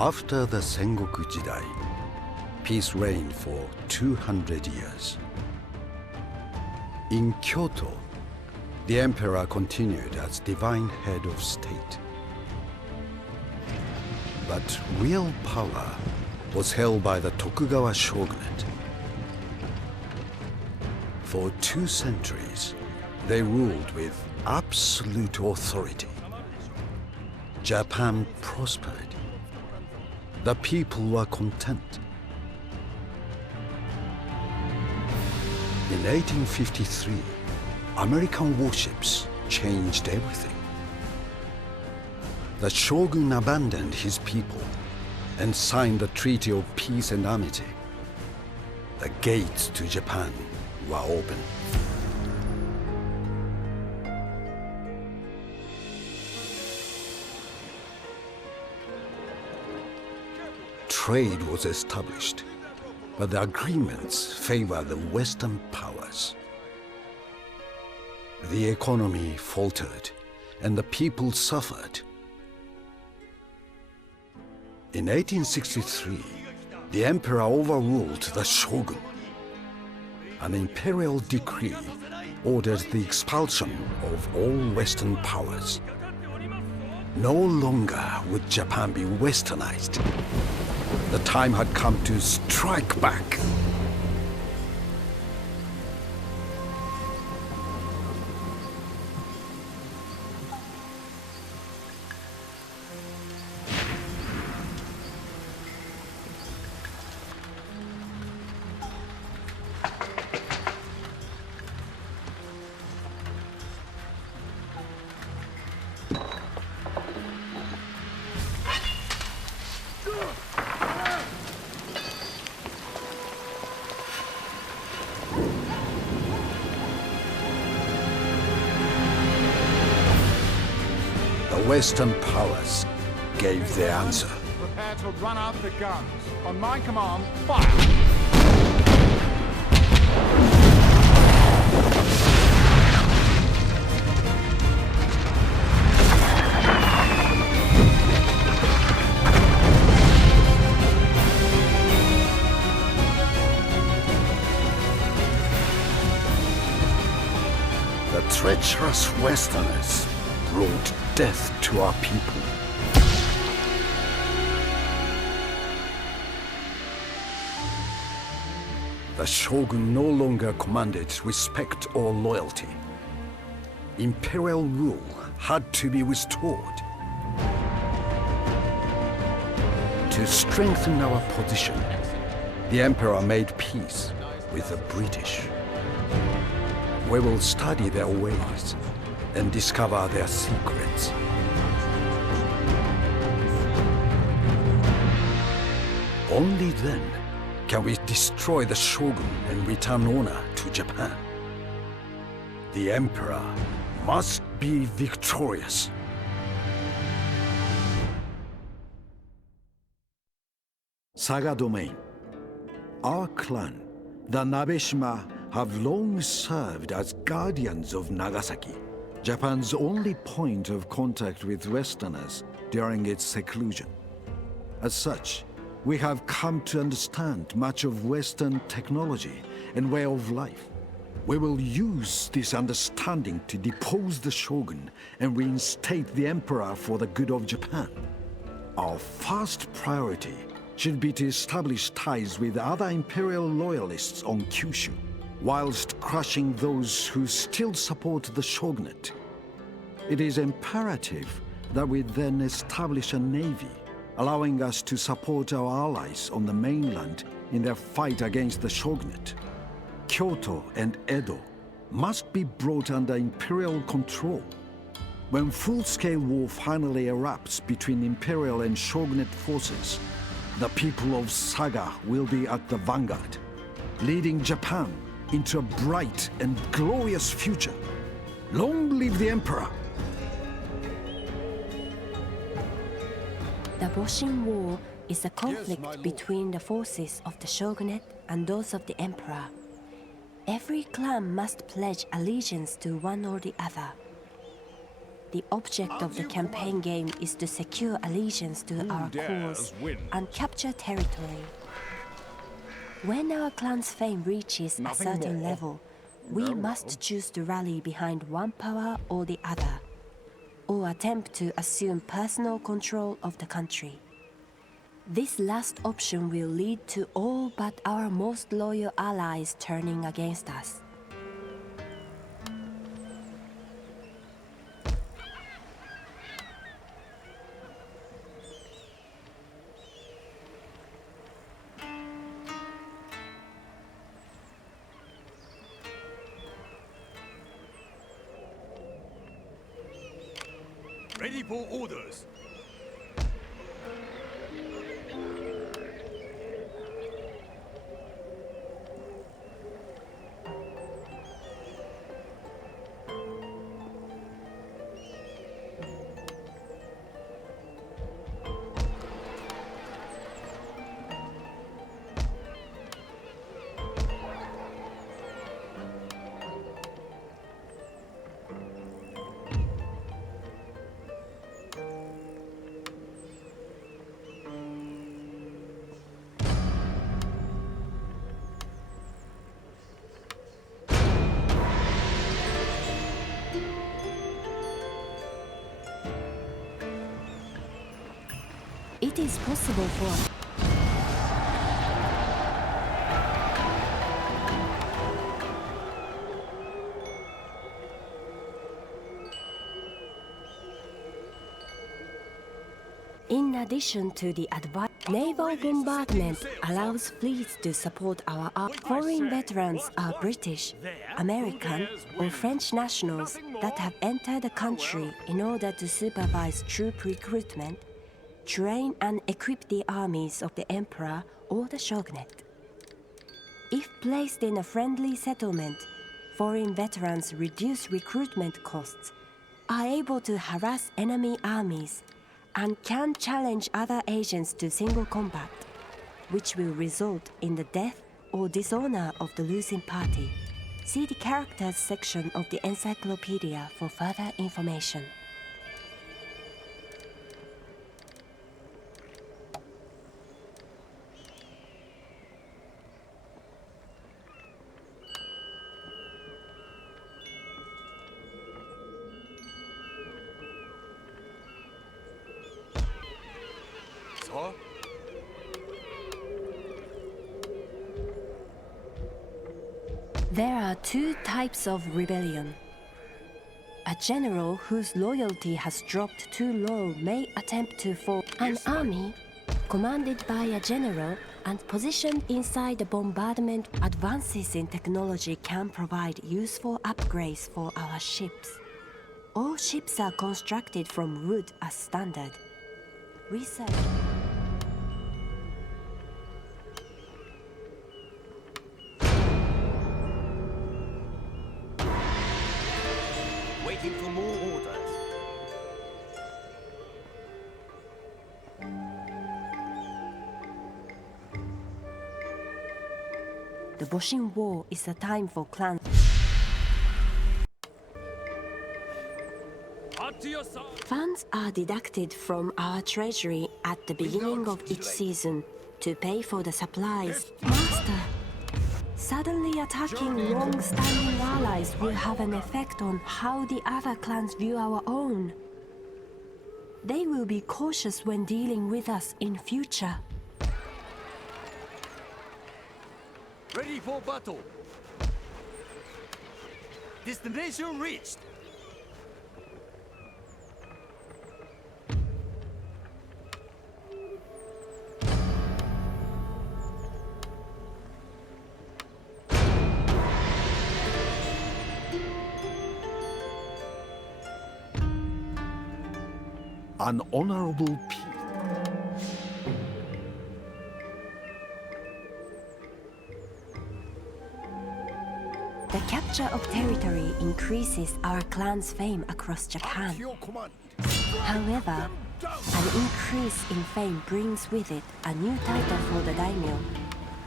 After the Sengoku Jidai, peace reigned for 200 years. In Kyoto, the emperor continued as divine head of state. But real power was held by the Tokugawa shogunate. For 2 centuries, they ruled with absolute authority. Japan prospered. The people were content. In 1853, American warships changed everything. The shogun abandoned his people and signed the Treaty of Peace and Amity. The gates to Japan were open. Trade was established, but the agreements favored the Western powers. The economy faltered, and the people suffered. In 1863, the emperor overruled the shogun. An imperial decree ordered the expulsion of all Western powers. No longer would Japan be westernized. The time had come to strike back. Western powers gave their answer. Prepare to run out the guns. On my command, fire! The treacherous Westerners brought death to our people. The shogun no longer commanded respect or loyalty. Imperial rule had to be restored. To strengthen our position, the emperor made peace with the British. We will study their ways and discover their secrets. Only then can we destroy the shogun and return honor to Japan. The emperor must be victorious. Saga Domain. Our clan, the Nabeshima, have long served as guardians of Nagasaki, Japan's only point of contact with Westerners during its seclusion. As such, we have come to understand much of Western technology and way of life. We will use this understanding to depose the shogun and reinstate the emperor for the good of Japan. Our first priority should be to establish ties with other imperial loyalists on Kyushu, whilst crushing those who still support the shogunate. It is imperative that we then establish a navy, allowing us to support our allies on the mainland in their fight against the shogunate. Kyoto and Edo must be brought under imperial control. When full-scale war finally erupts between imperial and shogunate forces, the people of Saga will be at the vanguard, leading Japan into a bright and glorious future. Long live the emperor! The Boshin War is a conflict between the forces of the shogunate and those of the emperor. Every clan must pledge allegiance to one or the other. The object of the campaign game is to secure allegiance to our cause and capture territory. When our clan's fame reaches a certain level, we must choose to rally behind one power or the other, or attempt to assume personal control of the country. This last option will lead to all but our most loyal allies turning against us. Ready for orders. It is possible for In addition to the naval bombardment allows fleets to support our foreign veterans are British, American, or French nationals that have entered the country in order to supervise troop recruitment, train and equip the armies of the emperor or the shogunate. If placed in a friendly settlement, foreign veterans reduce recruitment costs, are able to harass enemy armies, and can challenge other agents to single combat, which will result in the death or dishonor of the losing party. See the characters section of the encyclopedia for further information. There are two types of rebellion. A general whose loyalty has dropped too low may attempt to form an army commanded by a general and positioned inside the bombardment. Advances in technology can provide useful upgrades for our ships. All ships are constructed from wood as standard. Research. Waiting for more orders. The Boshin War is a time for clans. Funds are deducted from our treasury at the beginning of each season to pay for the supplies. Master, suddenly attacking long-standing allies will have an effect on how the other clans view our own. They will be cautious when dealing with us in future. Ready for battle. Destination reached. An honorable peace. The capture of territory increases our clan's fame across Japan. However, an increase in fame brings with it a new title for the daimyo,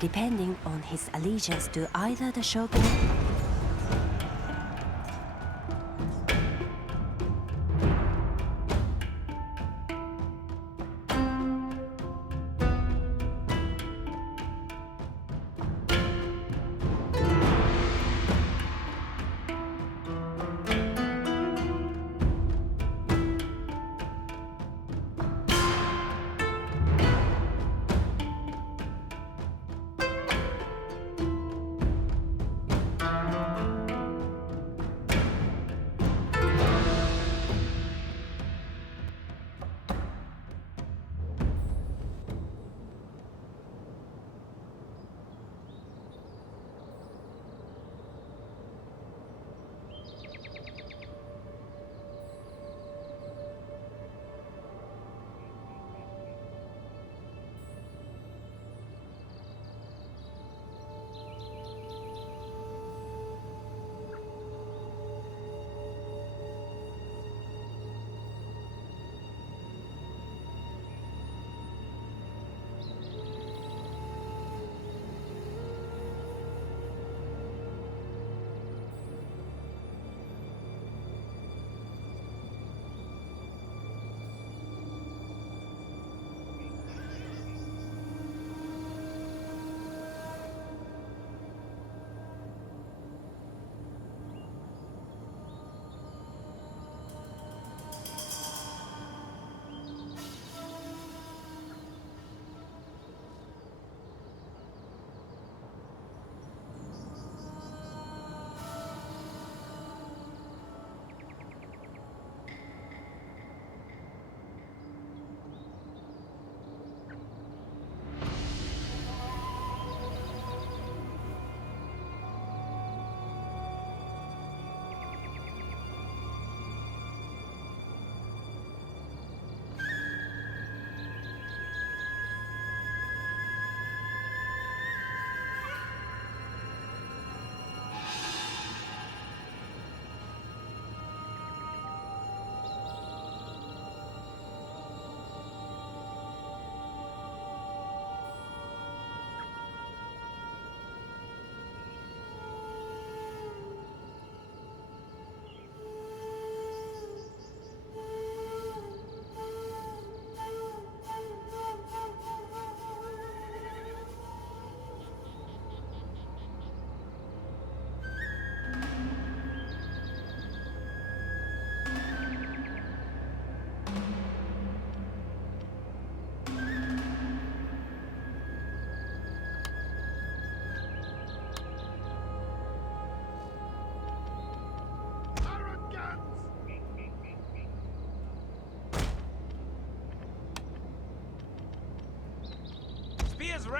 depending on his allegiance to either the shogunate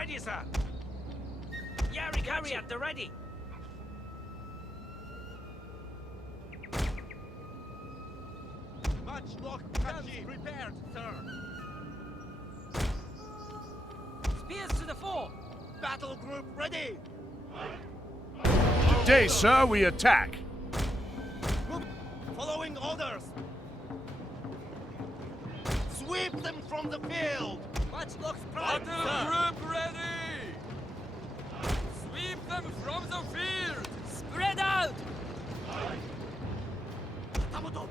ready, sir. Yari at the ready. Matchlock prepared, sir. Spears to the fore. Battle group ready. Today, sir, we attack. Following orders. Sweep them from the field. Matchlocks prime, sir. Group ready. Sweep them from the field. Spread out. Tamoto.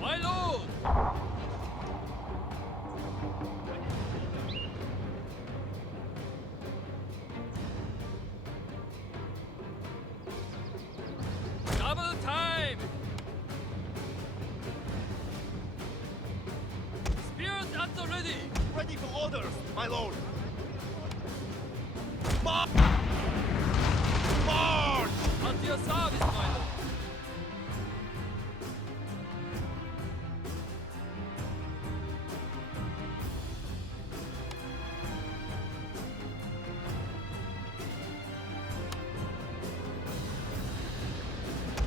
My lord. Double time. Spears at the ready. Ready for orders, my lord. March! March! At your service, my lord.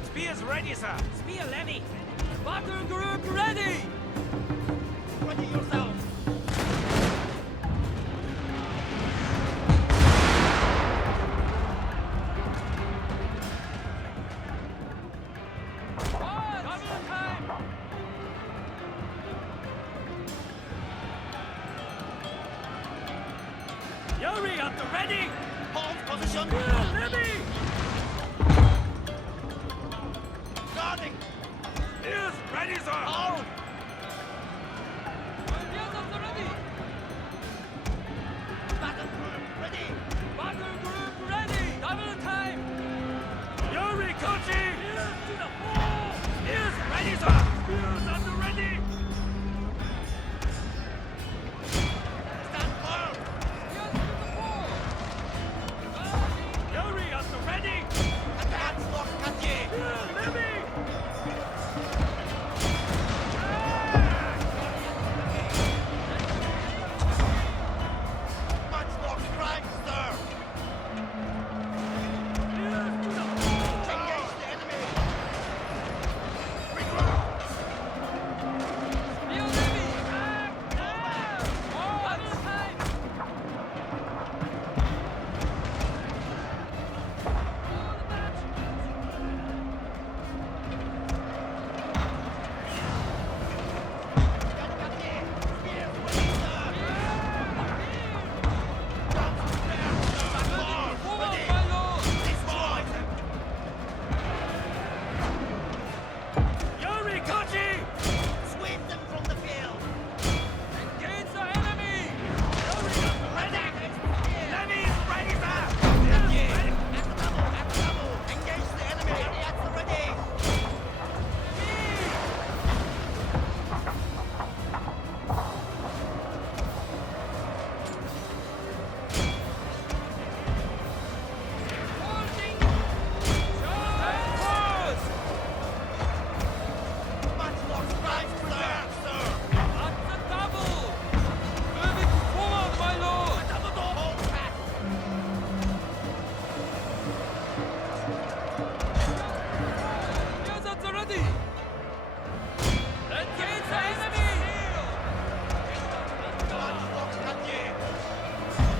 Spears ready, sir. Spear levy. Battle group ready. Ready yourselves. Double time. Yuri at the ready. Hold position. Levy. Guarding. Spears ready, sir. Hold. Spears at the ready. Battle group ready. Battle group ready. Double time. Yuri Kochi. Spears to the fore. Spears ready, sir. Spears at the ready. Stand firm. Spears to the fore. Yuri at the ready. Matchlock Katye. Spears levy. Matchlock strike, sir. Spears to the fore. Engage the enemy. Regroup. Spear levy. Double time. Katye. Spear ready, sir. Guns prepared, sir. Forward. Forward, Ready. my lord. Destroy them. Yuri Kochi. Sweep them from the field. Engage the enemy. Yuri at the ready. Levy is ready, sir. Katye. At the double. At the double. Engage the enemy. At the ready. Holding. Shogun force. Matchlock strike, sir. At the double. Moving forward, my lord. Hold fast. Spears at the ready. Engage the enemy. Matchlock Katye.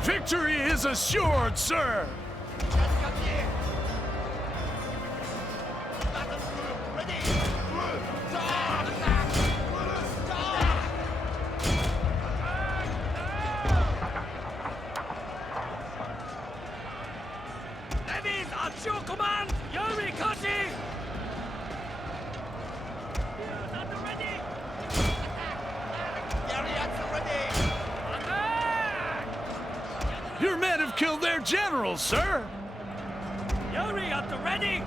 Victory is assured, sir. Katye. Battle group ready. Charge. Attack. Charge. Levies at your command. Yuri Kochi. Spears at the ready. Yari at the ready. Attack. Your men have killed their general, sir. Yuri at the ready.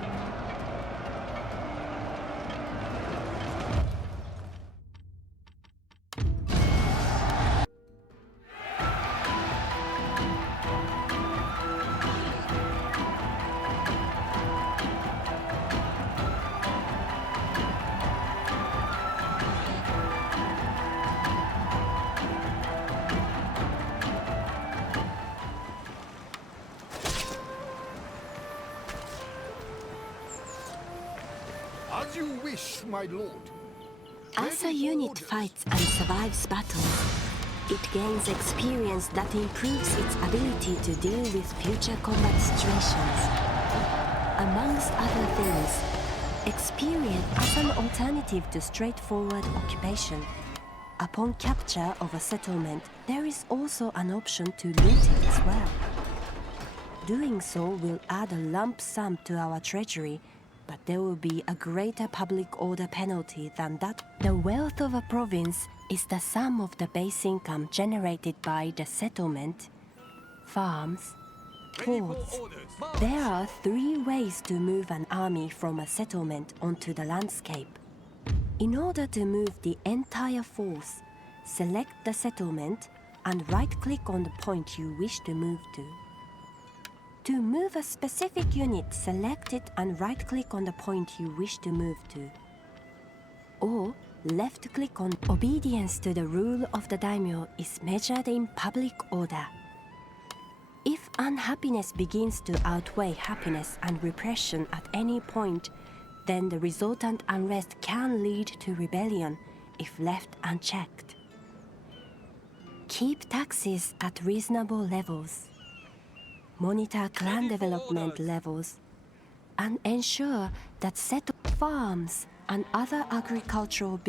As you wish, my lord. As a unit fights and survives battles, it gains experience that improves its ability to deal with future combat situations. Amongst other things, experience as an alternative to straightforward occupation. Upon capture of a settlement, there is also an option to loot it as well. Doing so will add a lump sum to our treasury, but there will be a greater public order penalty than that. The wealth of a province is the sum of the base income generated by the settlement, farms, ports. There are 3 ways to move an army from a settlement onto the landscape. In order to move the entire force, select the settlement and right-click on the point you wish to move to. To move a specific unit, select it and right-click on the point you wish to move to. Or left-click on obedience to the rule of the daimyo is measured in public order. If unhappiness begins to outweigh happiness and repression at any point, then the resultant unrest can lead to rebellion if left unchecked. Keep taxes at reasonable levels. Monitor clan development levels, and ensure that settled farms and other agricultural